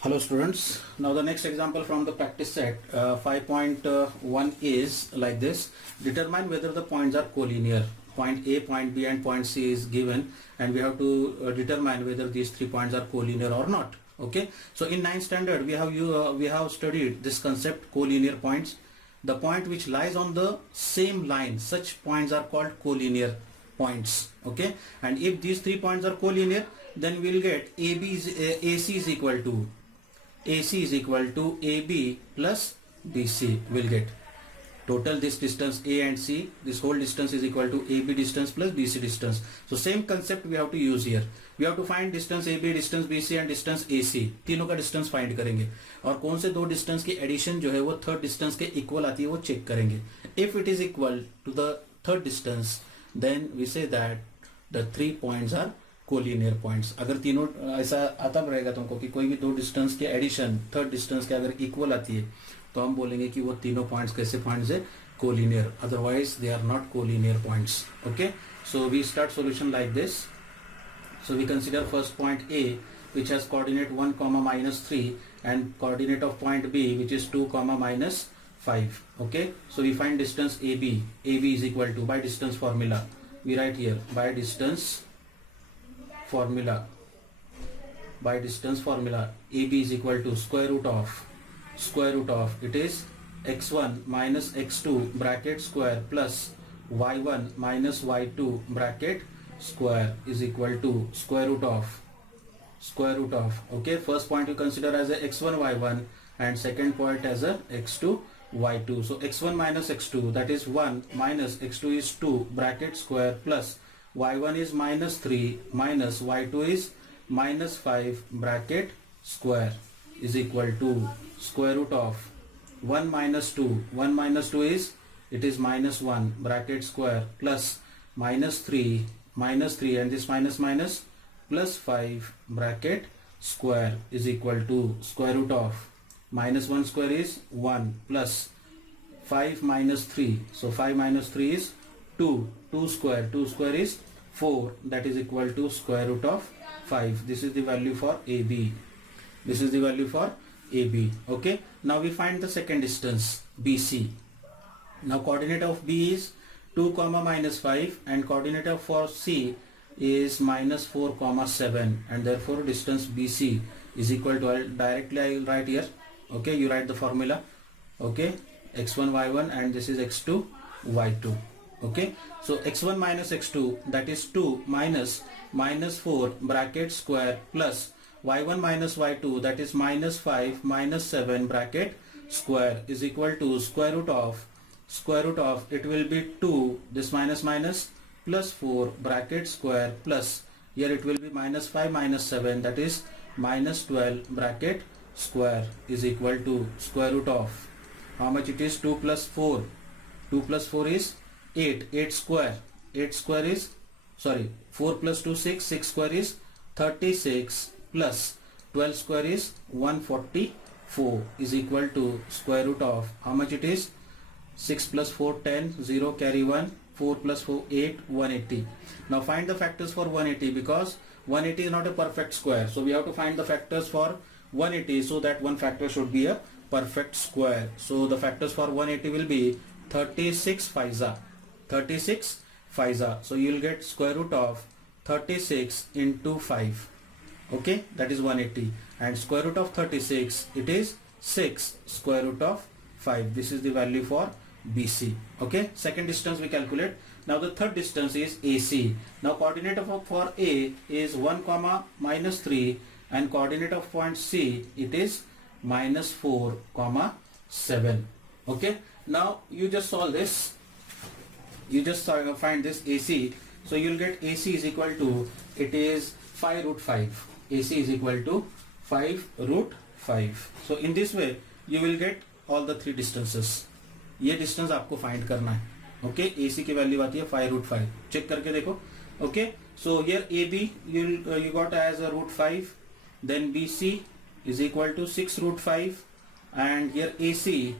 Hello students, now the next example from the practice set 5.1 is like this. Determine whether the points are collinear. Point A, point B and point C is given and we have to determine whether these 3 points are collinear or not. Okay, so in 9th standard we have studied this concept collinear points. The point which lies on the same line, such points are called collinear points. Okay, and if these 3 points are collinear, then we will get AC is equal to AB plus BC. Will get total this distance A and C, this whole distance is equal to AB distance plus BC distance. So same concept we have to use here. We have to find distance AB, distance BC and distance AC. तीनों का distance find करेंगे और कौन से दो distance की addition जो है वो third distance के equal आती है वो check करेंगे. If it is equal to the third distance, then we say that the 3 points are collinear points. अगर तीनों ऐसा आता रहेगा तुमको कि कोई भी दो डिस्टेंस के एडिशन थर्ड डिस्टेंस के अगर इक्वल आती है तो हम बोलेंगे कि वो तीनों पॉइंट्स कैसे पॉइंट्स है, collinear. Otherwise they are not collinear points. Okay, so we start solution like this. So we consider first point A which has coordinate 1, -3 and coordinate of point B which is 2, -5. Okay, so we find distance AB. AB is equal to, by distance formula we write here, by distance formula AB is equal to square root of it is x1 minus x2 bracket square plus y1 minus y2 bracket square is equal to square root of. Okay, first point you consider as a x1 y1 and second point as a x2 y2. So x1 minus x2, that is 1, minus x2 is 2 bracket square plus y1 is -3 minus y2 is -5 bracket square is equal to square root of 1 minus 2. 1 minus 2 is, it is -1 bracket square plus -3 and this minus plus 5 bracket square is equal to square root of -1 square is 1 plus 5 minus 3. So 5 minus 3 is 2. 2 square is 4, that is equal to square root of 5. This is the value for AB. Okay, now we find the second distance BC. Now coordinate of B is 2, -5 and coordinate of for C is -4, 7 and therefore distance BC is equal to, directly I will write here. Okay, you write the formula. Okay, x1 y1 and this is x2 y2. Okay, so x1 minus x2, that is 2 minus 4 bracket square plus y1 minus y2, that is -5 minus 7 bracket square is equal to square root of it will be 2, this minus plus 4 bracket square plus here it will be -5 minus 7, that is -12 bracket square is equal to square root of how much it is, 2 plus 4. 2 plus 4 is 8. 8 square is, sorry, 4 plus 2 6. 6 square is 36 plus 12 square is 144 is equal to square root of how much it is, 6 plus 4 10, 0 carry 1, 4 plus 4 8, 180. Now find the factors for 180 because 180 is not a perfect square, so we have to find the factors for 180 so that one factor should be a perfect square. So the factors for 180 will be 36 5. So you will get square root of 36 into 5. Okay, that is 180 and square root of 36, it is 6 square root of 5. This is the value for BC. Okay, second distance we calculate. Now the third distance is AC. Now coordinate of for A is 1, -3 and coordinate of point C it is -4, 7. Okay, now you just solve this. You just find this AC. So you will get AC is equal to, it is 5 root 5. AC is equal to 5 root 5. So in this way you will get all the 3 distances. ये distance आपको find करना है. Okay, AC की value आती है 5 root 5. Check करके देखो. Okay, so here AB you got as a root 5. Then BC is equal to 6 root 5 and here AC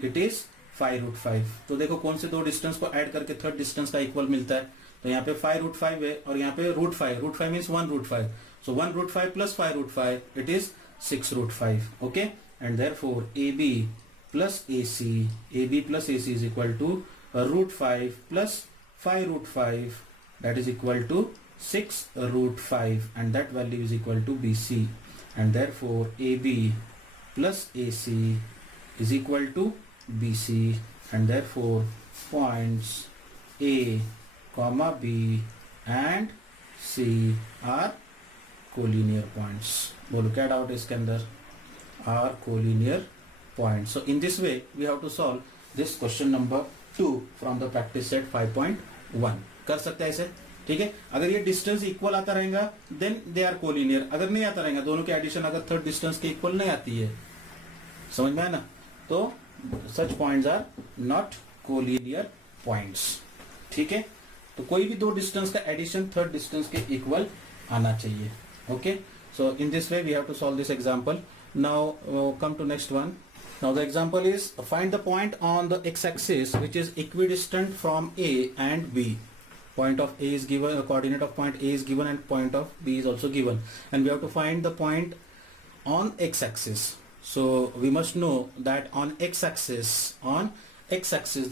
it is 5 root 5. तो देखो कौन से दो डिस्टेंस को ऐड करके थर्ड डिस्टेंस का इक्वल मिलता है. तो यहाँ पे 5 root 5 है और यहाँ पे root 5 means 1 root 5. So 1 root 5 plus 5 root 5, it is 6 root 5. Okay, and therefore AB plus AC is equal to root 5 plus 5 root 5, that is equal to 6 root 5, and that value is equal to BC, and therefore AB plus AC is equal to BC, and therefore points A, comma B and C are collinear points. बोलो क्या doubt है इसके अंदर? Are collinear points. So in this way we have to solve this question number 2 from the practice set 5.1. कर सकते हैं ऐसे, ठीक है. अगर ये डिस्टेंस इक्वल आता रहेगा देन दे आर कोलिनियर. अगर नहीं आता रहेगा, दोनों की एडिशन अगर थर्ड डिस्टेंस के इक्वल नहीं आती है, समझ में आया ना, तो such points are not collinear points. ठीक है, तो कोई भी दो डिस्टेंस का एडिशन थर्ड डिस्टेंस के इक्वल आना चाहिए. Okay, so in this way we have to solve this example. Now come to next one. Now the example is find the point on the x-axis which is equidistant from A and B. Point of A is given, coordinate of point A is given and point of B is also given, and we have to find the point on x-axis. So we must know that on x-axis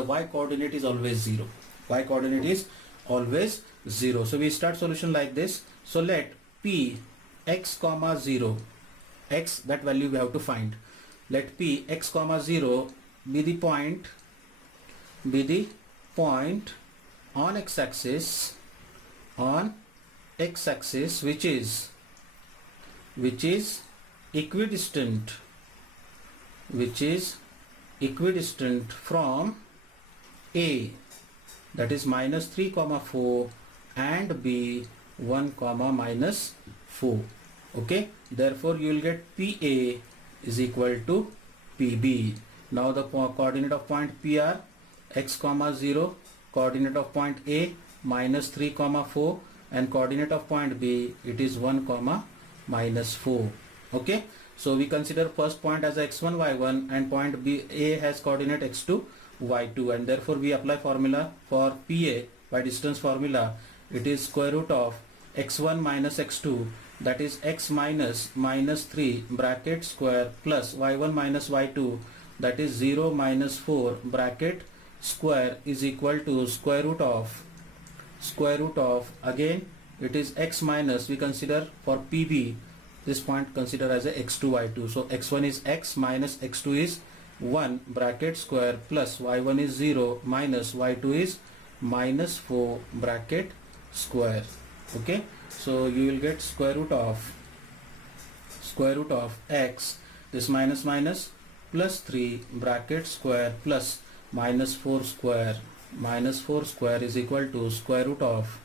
the y coordinate is always 0. Y coordinate is always 0. So we start solution like this. So let P x comma 0, x, that value we have to find. Let P x comma 0 be the point on x-axis which is equidistant from A, that is minus 3 comma 4, and B 1 comma minus 4. Okay, therefore you will get PA is equal to PB. Now the coordinate of point P are x comma 0, coordinate of point A minus 3 comma 4, and coordinate of point B it is 1 comma minus 4. Okay, so we consider first point as x1 y1 and point B A has coordinate x2 y2, and therefore we apply formula for PA by distance formula. It is square root of x1 minus x2, that is x minus 3 bracket square plus y1 minus y2, that is 0 minus 4 bracket square, is equal to square root of again it is x minus, we consider for PB this point consider as a x2 y2. So x1 is x minus x2 is 1 bracket square plus y1 is 0 minus y2 is minus 4 bracket square. Okay, so you will get square root of x, this minus minus, plus 3 bracket square plus minus 4 square is equal to square root of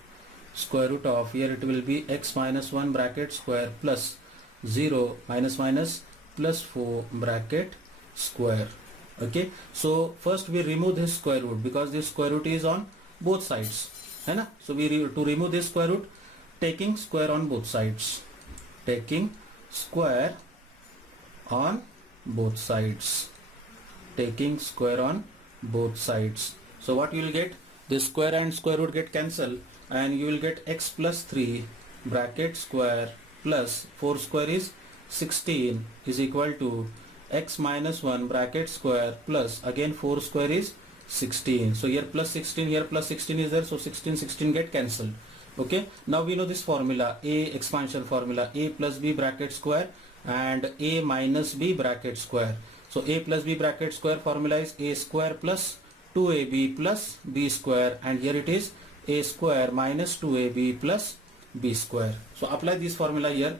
here it will be x minus 1 bracket square plus 0 minus minus plus 4 bracket square. Okay, so first we remove this square root because this square root is on both sides, है ना. So we to remove this square root, taking square on both sides, taking square on both sides. So what you will get, this square and square root get cancelled, and you will get x plus 3 bracket square plus 4 square is 16 is equal to x minus 1 bracket square plus again 4 square is 16. So here plus 16, here plus 16 is there, so 16 get cancelled. Okay, now we know this formula, A expansion formula, A plus B bracket square and A minus B bracket square. So A plus B bracket square formula is A square plus 2AB plus B square, and here it is A square minus 2AB plus B square. So apply this formula here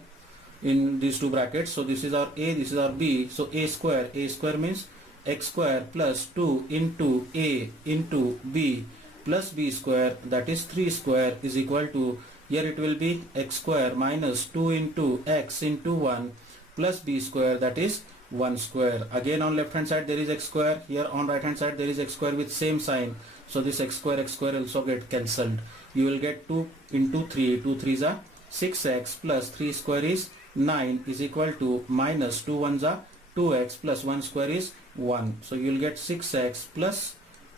in these two brackets. So this is our A, this is our B. So A square means x square plus 2 into A into B plus B square, that is 3 square, is equal to, here it will be x square minus 2 into x into 1 plus B square, that is 1 square. Again on left hand side there is x square, here on right hand side there is x square with same sign. So this x square also get cancelled. You will get 2 into 3, 2 3s are 6x plus 3 square is 9 is equal to minus 2 1s are 2x plus 1 square is 1. So you will get 6x plus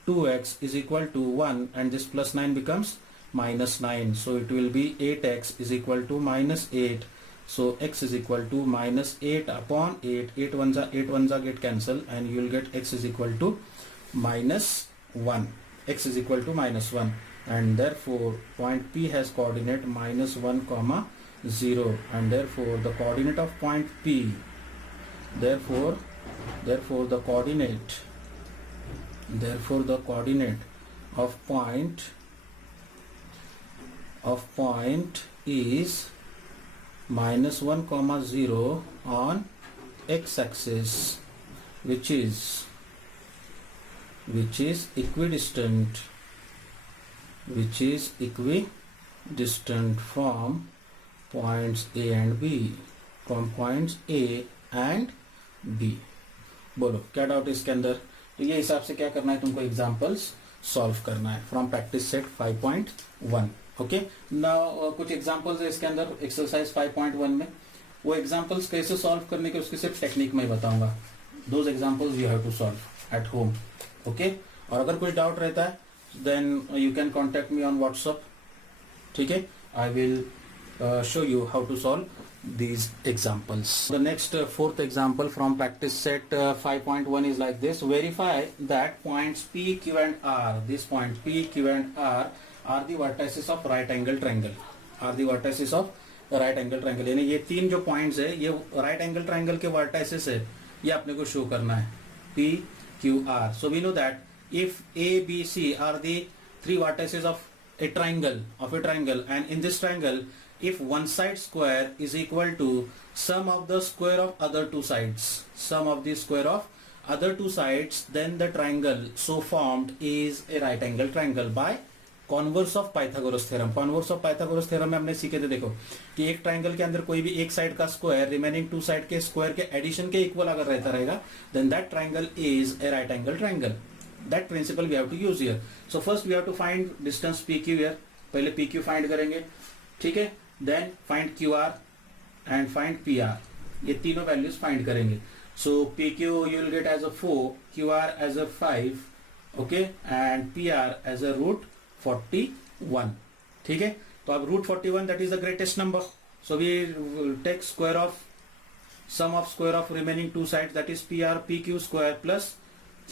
2x is equal to 1, and this plus 9 becomes minus 9. So it will be 8x is equal to minus 8 So x is equal to minus 8 upon 8. 8 ones are get cancel, and you will get x is equal to minus 1. X is equal to minus 1, and therefore point P has coordinate minus 1 comma 0, and therefore the coordinate of point P, therefore the coordinate of point is minus 1 comma 0 on x-axis, which is equidistant from points A and B, बोलो क्या doubt है इसके अंदर? तो ये हिसाब से क्या करना है तुमको, एग्जांपल्स सॉल्व करना है from practice set 5.1. Okay, now कुछ एग्जांपल्स है इसके अंदर एक्सरसाइज 5.1 में. वो एग्जांपल्स कैसे सॉल्व करने के उसकी सिर्फ टेक्निक में बताऊंगा. Those examples you have to solve at home. Okay, और अगर कुछ डाउट रहता है then you can contact me on WhatsApp. ठीक है, I will show you how to solve these examples. The next fourth example from practice set 5.1 is like this. Verify that points P, Q and R, this point P, Q and R are the vertices of right angle triangle. यानी ये तीन जो points है ये right angle triangle के vertices है, ये अपने को शो करना है P, Q, R. So we know that if A, B, C are the three vertices of a triangle, and in this triangle if one side square is equal to sum of the square of other two sides, then the triangle so formed is a right angle triangle by converse of Pythagoras theorem. Converse of Pythagoras theorem में हमने सीखे थे, देखो कि एक triangle के अंदर कोई भी एक साइड का स्क्वायर रिमेनिंग टू साइड के स्क्वायर के एडिशन के इक्वल अगर रहता रहेगा then that triangle is a right angle triangle. That principle we have to use here. So first we have to find distance PQ here. पहले PQ find करेंगे, ठीक है, then find QR and find PR. ये तीनों values find करेंगे. So PQ you will get as a 4, QR as a 5, okay, and PR as a root 41. ठीक है, तो अब root 41 that is the greatest number. So we will take sum of square of remaining two sides, that is PR PQ square plus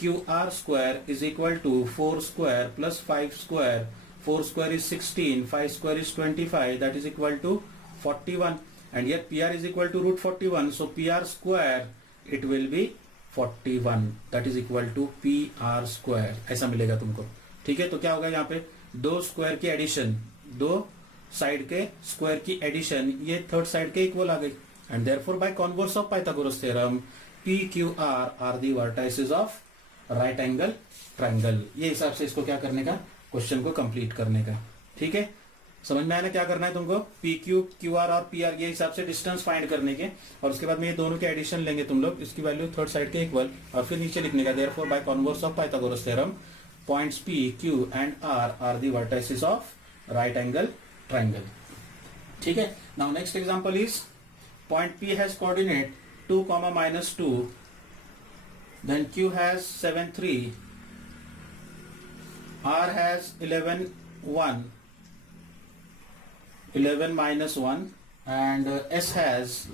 QR square is equal to 4 square plus 5 square. 4 square is 16, 5 square is 25, that is equal to 41, and here PR is equal to root 41, so PR square it will be 41, that is equal to PR square. ऐसा मिलेगा तुमको. ठीक है, तो क्या होगा यहाँ पे दो स्क्वायर की एडिशन, दो साइड के स्क्वायर की एडिशन ये थर्ड साइड के इक्वल आ गई, and therefore by converse of Pythagoras theorem PQR are the vertices of right angle triangle. ये हिसाब से इसको क्या करने का, क्वेश्चन को कंप्लीट करने का. ठीक है, समझ में आया ना क्या करना है तुमको? PQ, QR और PR ये हिसाब से डिस्टेंस फाइंड करने के, और उसके बाद में ये दोनों के एडिशन लेंगे तुम लोग, इसकी वैल्यू थर्ड साइड के इक्वल, और फिर नीचे लिखने का therefore by converse of Pythagoras theorem points P, Q and R are the vertices of right angle triangle. ठीक है, now next example is point P has coordinate 2, -2, then Q has 7, 3, R has 11, 1, 11 minus 1, and S has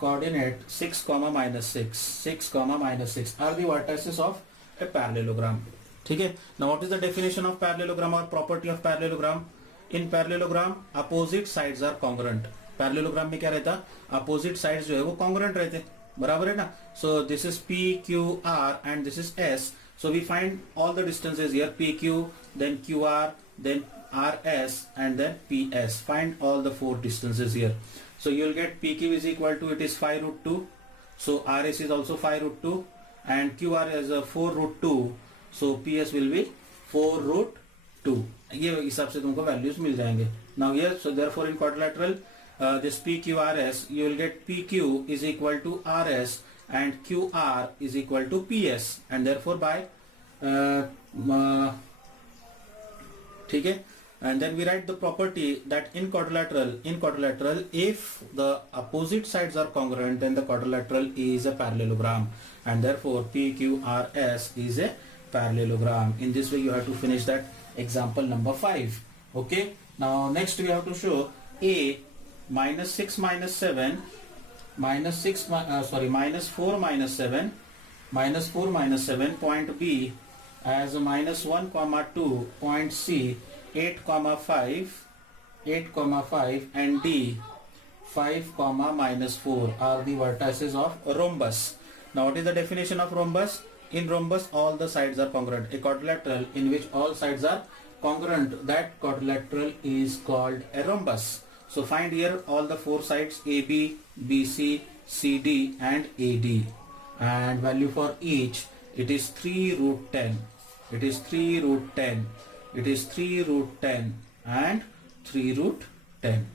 coordinate 6, -6 are the vertices of a parallelogram. ठीक है, now what is the definition of parallelogram or property of parallelogram? In parallelogram opposite sides are congruent. parallelogram में क्या रहता, opposite sides जो है वो congruent रहते, बराबर है ना. So this is P, Q, R and this is S. So we find all the distances here, PQ, then QR, then RS and then PS. Find all the four distances here. So you will get PQ is equal to, it is 5 root 2. So RS is also 5 root 2 and QR is 4 root 2. So PS will be 4 root 2. ये हिसाब से तुमको values मिल जाएंगे. Now here, so therefore in quadrilateral this PQRS you will get PQ is equal to RS and QR is equal to PS, and therefore by ठीक है, and then we write the property that in quadrilateral if the opposite sides are congruent then the quadrilateral is a parallelogram, and therefore PQRS is a parallelogram. In this way you have to finish that example number 5. Okay, now next we have to show A -6 minus 7 minus 6 minus 4 minus 7 minus 4 minus 7, point B as -1 comma 2, point C 8 comma 5 and D 5 comma -4 are the vertices of rhombus. Now what is the definition of rhombus? In rhombus all the sides are congruent. A quadrilateral in which all sides are congruent, that quadrilateral is called a rhombus. So find here all the four sides AB, BC, CD and AD, and value for each it is 3 root 10. It is 3 root 10. It is 3 root 10 and 3 root 10.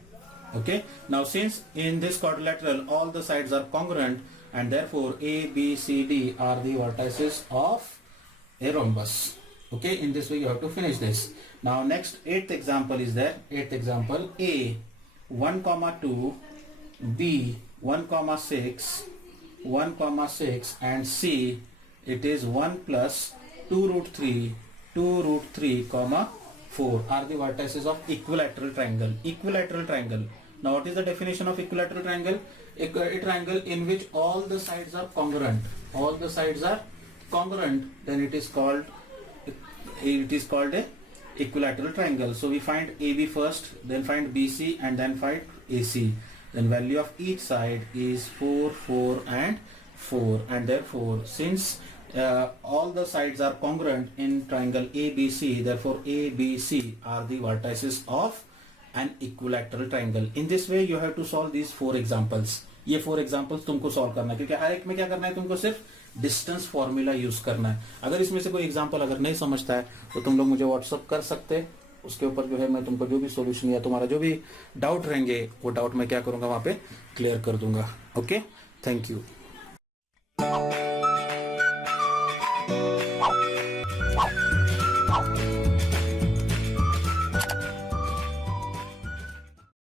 Okay. Now since in this quadrilateral all the sides are congruent and therefore A, B, C, D are the vertices of a rhombus. Okay. In this way you have to finish this. Now next eighth example is there. Eighth example, A 1 comma 2, B 1 comma 6, 1 comma 6 and C it is 1 plus 2 root 3 comma 4 are the vertices of equilateral triangle. Equilateral triangle. Now what is the definition of equilateral triangle? A triangle in which all the sides are congruent. All the sides are congruent, then it is called a equilateral triangle. So we find AB first, then find BC and then find AC. Then value of each side is 4, 4 and 4, and therefore since all the sides are congruent in triangle ABC, therefore ABC are the vertices of an equilateral triangle. In this way you have to solve these 4 examples. ये 4 examples तुमको solve करना है, क्योंकि हर एक में क्या करना है, तुमको सिर्फ डिस्टेंस फॉर्मूला यूज करना है. अगर इसमें से कोई एग्जांपल अगर नहीं समझता है तो तुम लोग मुझे व्हाट्सअप कर सकते हैं. उसके ऊपर जो है मैं तुमको जो भी सॉल्यूशन या तुम्हारा जो भी डाउट रहेंगे वो डाउट मैं क्या करूंगा वहां पे क्लियर कर दूंगा. Okay, thank you.